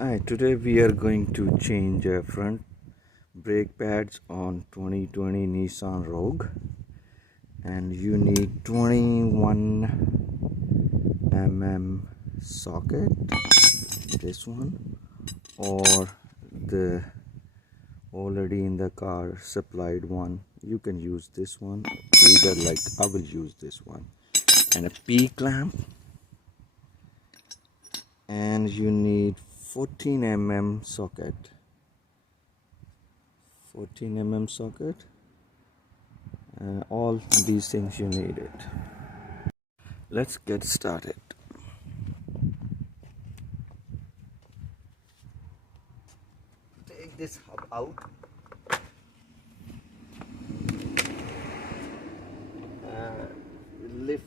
Hi, today we are going to change front brake pads on 2020 Nissan Rogue, and you need 21 mm socket, this one, or the already in the car supplied one. You can use this one, either like I will use this one, and a P clamp, and you need 14 mm socket. 14 mm socket. All these things you need it. Let's get started. Take this hub out. Lift.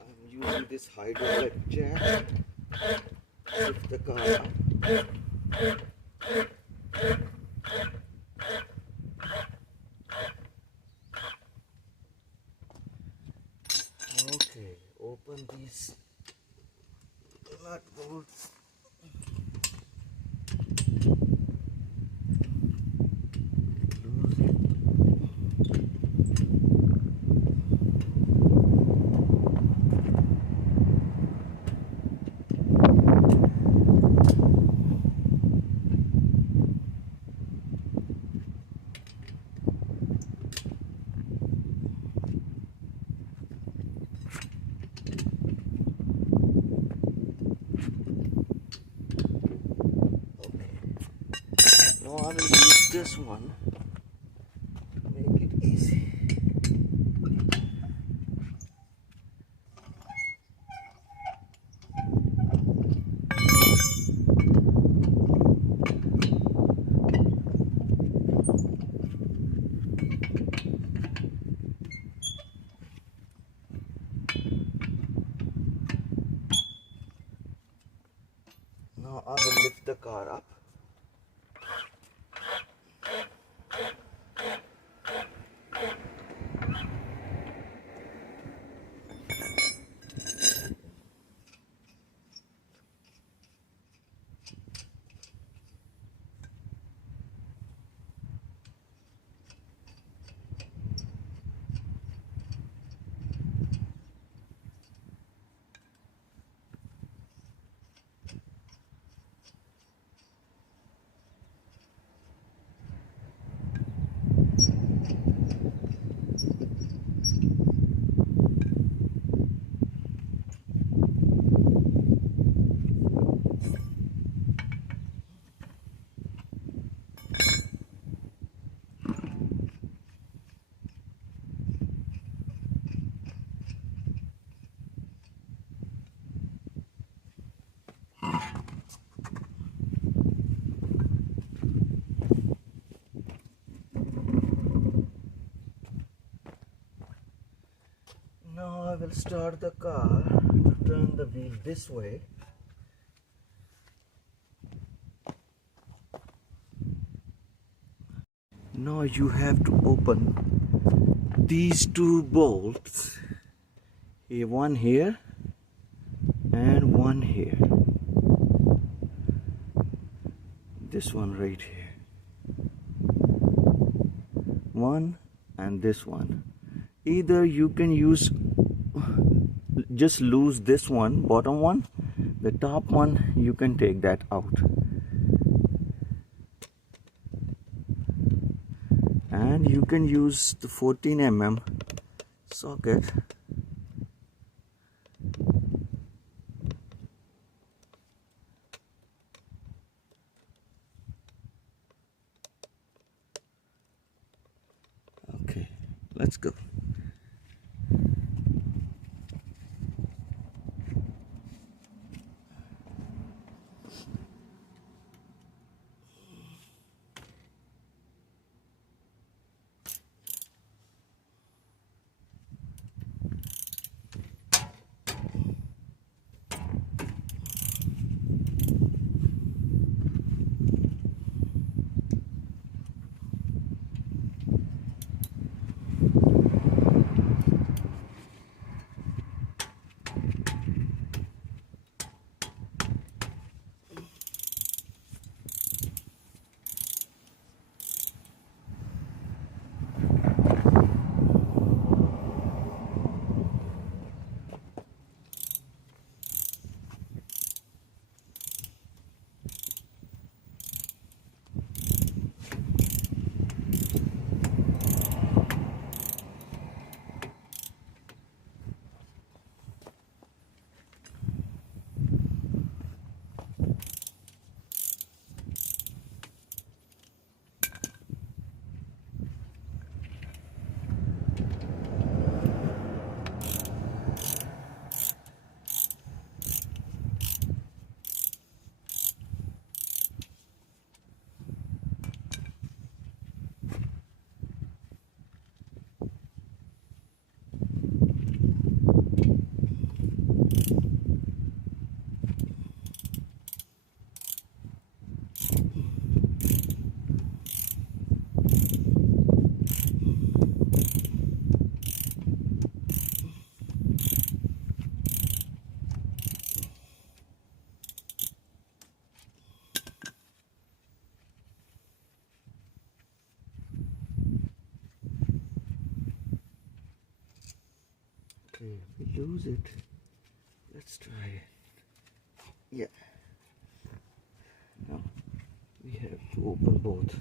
I'm using this hydraulic jack. Lift the car up. Okay, open these nut bolts. Now I will use this one to make it easy. Now I will lift the car up. Now I will start the car to turn the wheel this way. Now you have to open these two bolts, one here and one here. This one right here. One and this one. Either you can use just lose this one, bottom one, the top one you can take that out, and you can use the 14 mm socket. Okay, let's go. lose it. Let's try it. Yeah. Now we have to open both.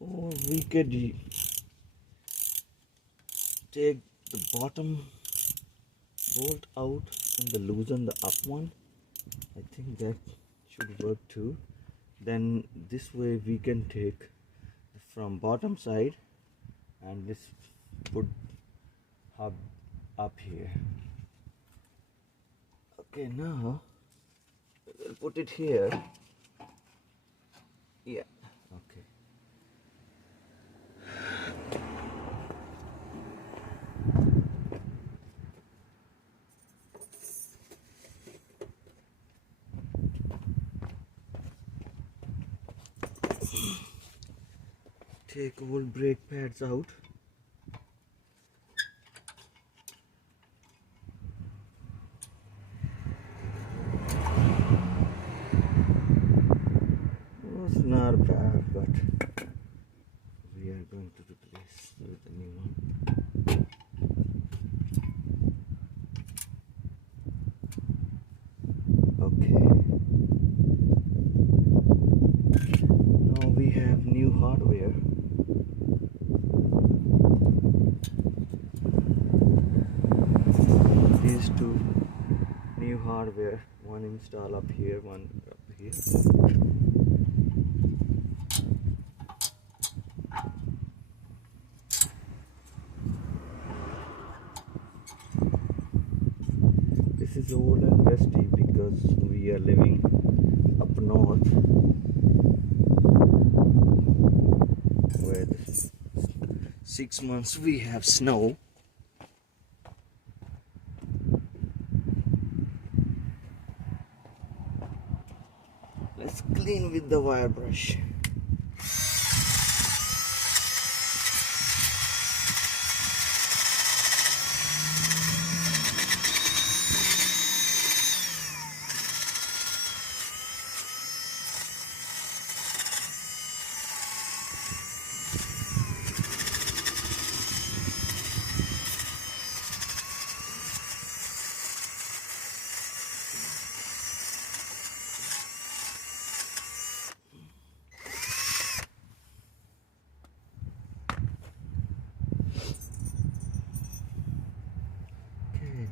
Or we could take the bottom bolt out and loosen the up one. I think that should work too. Then this way we can take from bottom side and this put hub up here. Okay, now we'll put it here. Yeah, okay. Take all brake pads out. Was not bad, but we are going to replace with a new one. Okay. Now we have new hardware. These two new hardware, one install up here, one up here. This is old and rusty because we are living up north where 6 months we have snow. Let's clean with the wire brush.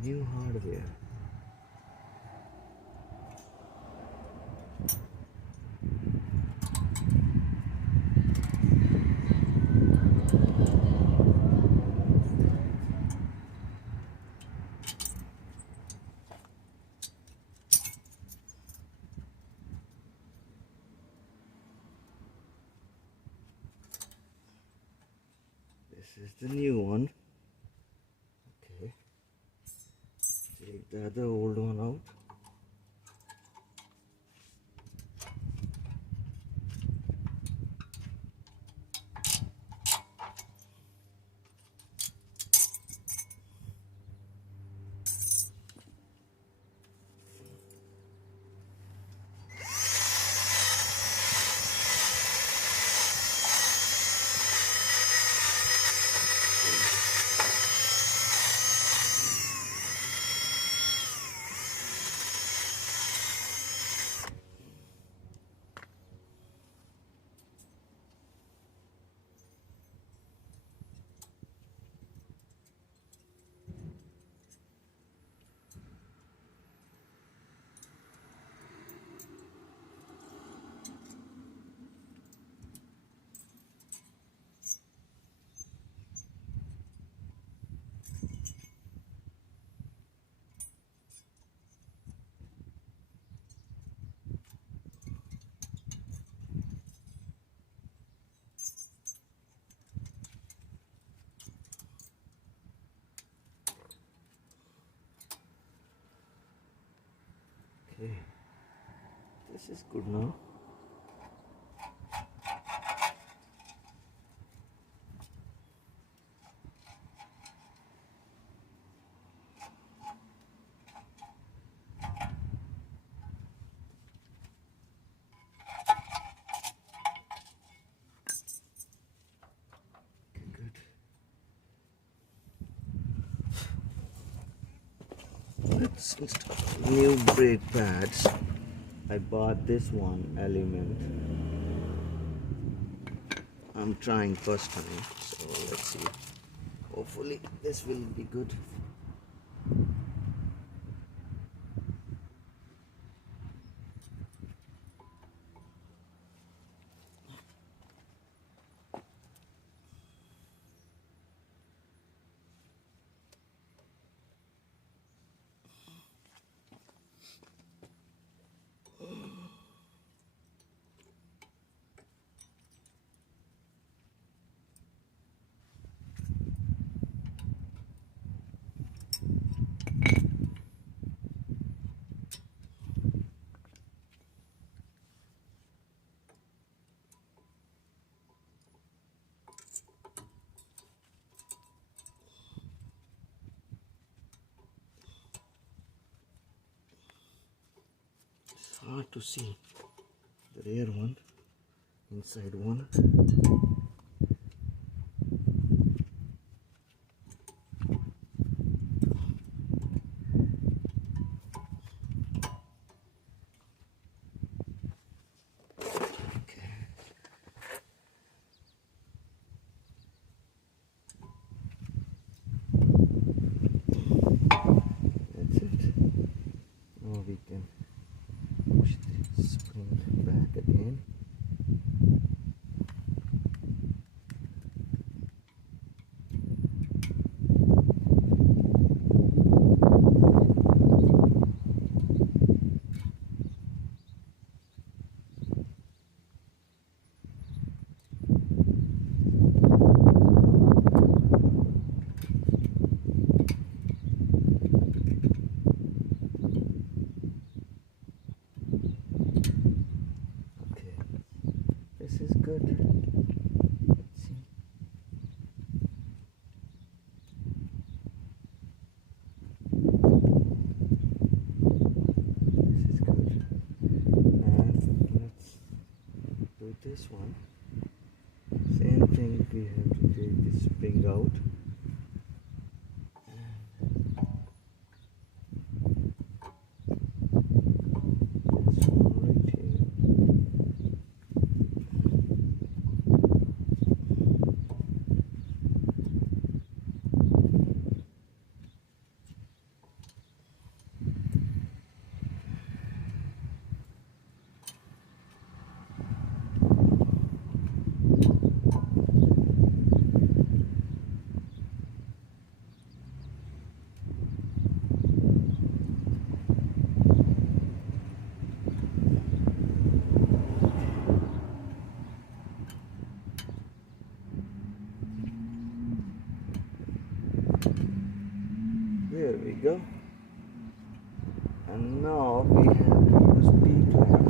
New hardware. This is the new one. Okay. Take the other old one out. Okay, this is good now. Okay, good. Let's install new brake pads. I bought this one Element. I'm trying first time, so let's see. Hopefully this will be good. It's hard to see the rear one, inside one. That's it. Now we can push the spring back again. Okay, this is good. Let's see. This is good. And let's do this one. Same thing, we have to take this spring out. This one right here. There we go. And now we have to use P-clamp.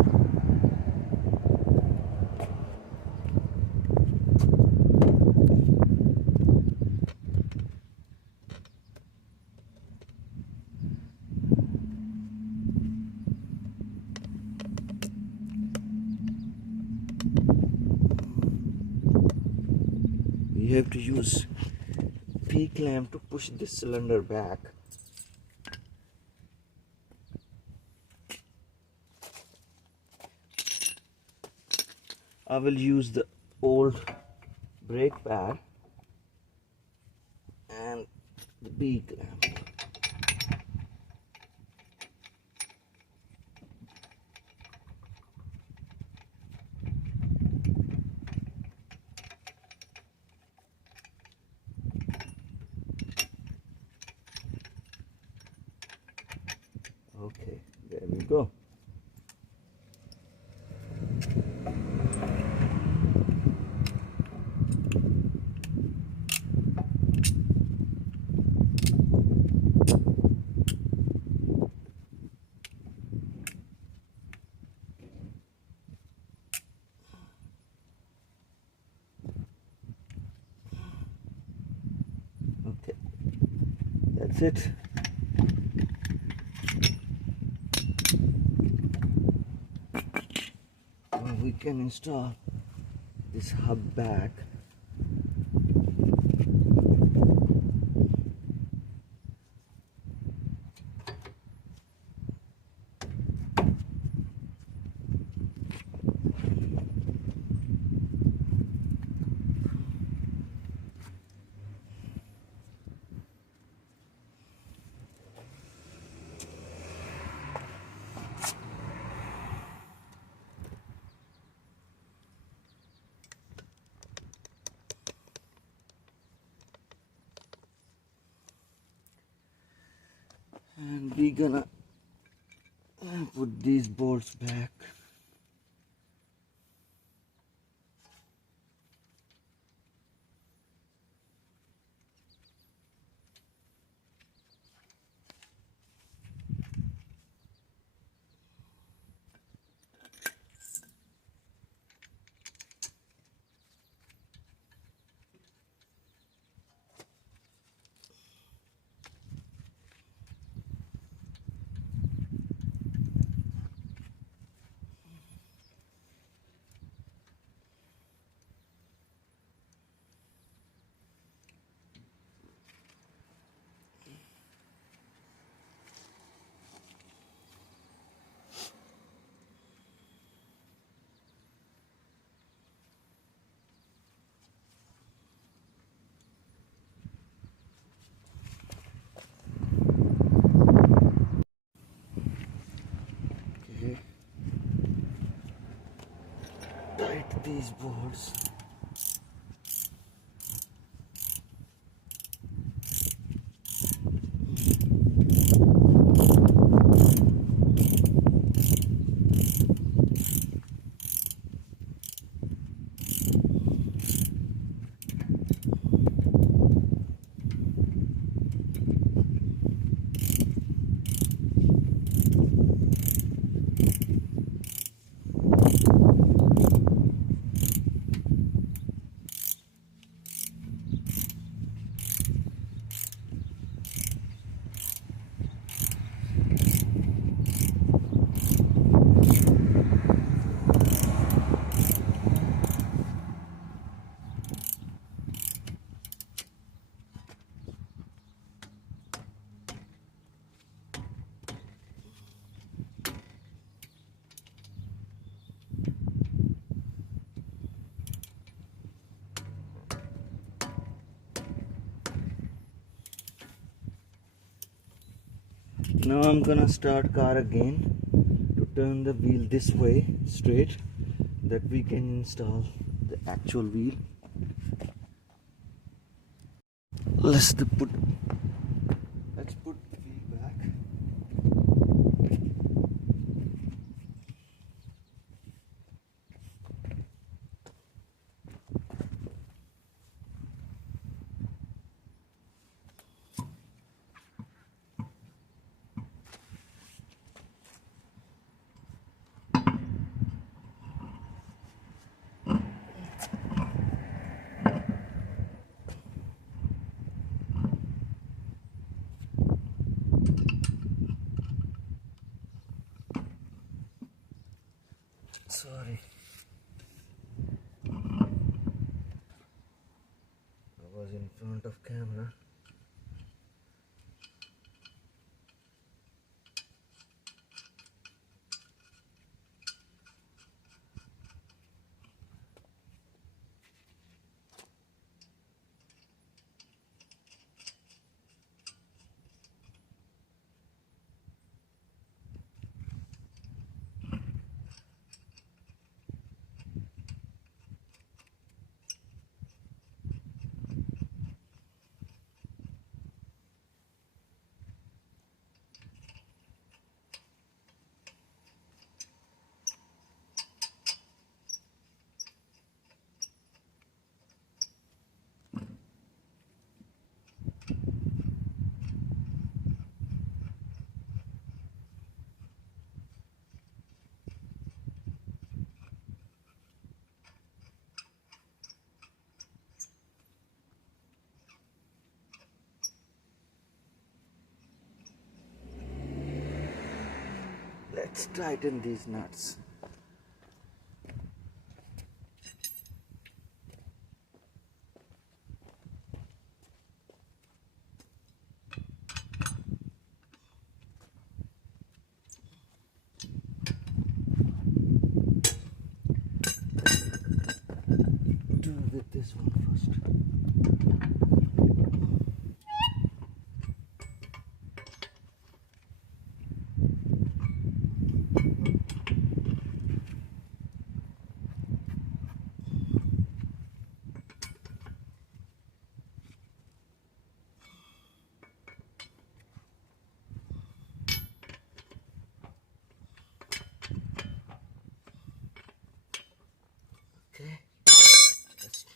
We have to use P-clamp to push this cylinder back. I will use the old brake pad and the P-clamp. Okay, there we go. that's it. Now we can install this hub back. And we're gonna put these bolts back. Okay. Tight these bolts. Now I'm gonna start car again to turn the wheel this way straight, that we can install the actual wheel. Let's put the wheel back. Sorry, I was in front of camera. let's tighten these nuts. Do with this one first. Okay, let's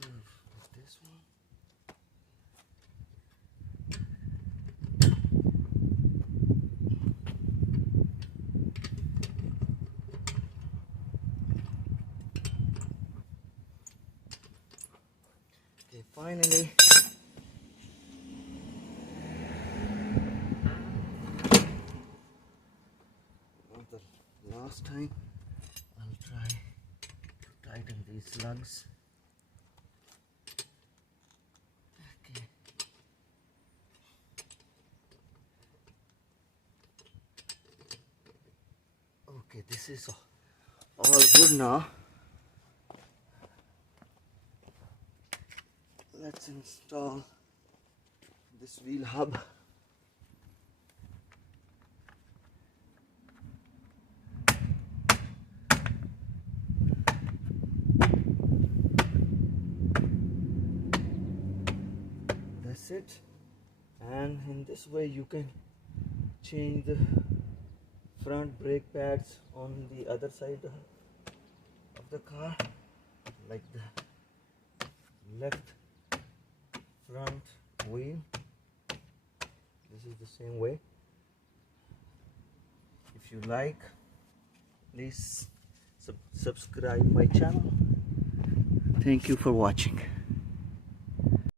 do with this one. Okay, finally. For the last time, I'll try to tighten these lugs. Okay. Okay, this is all good now. Let's install this wheel hub. That's it. And in this way you can change the front brake pads on the other side of the car, like the left front wheel. This is the same way. If you like, please subscribe my channel. Thank you for watching.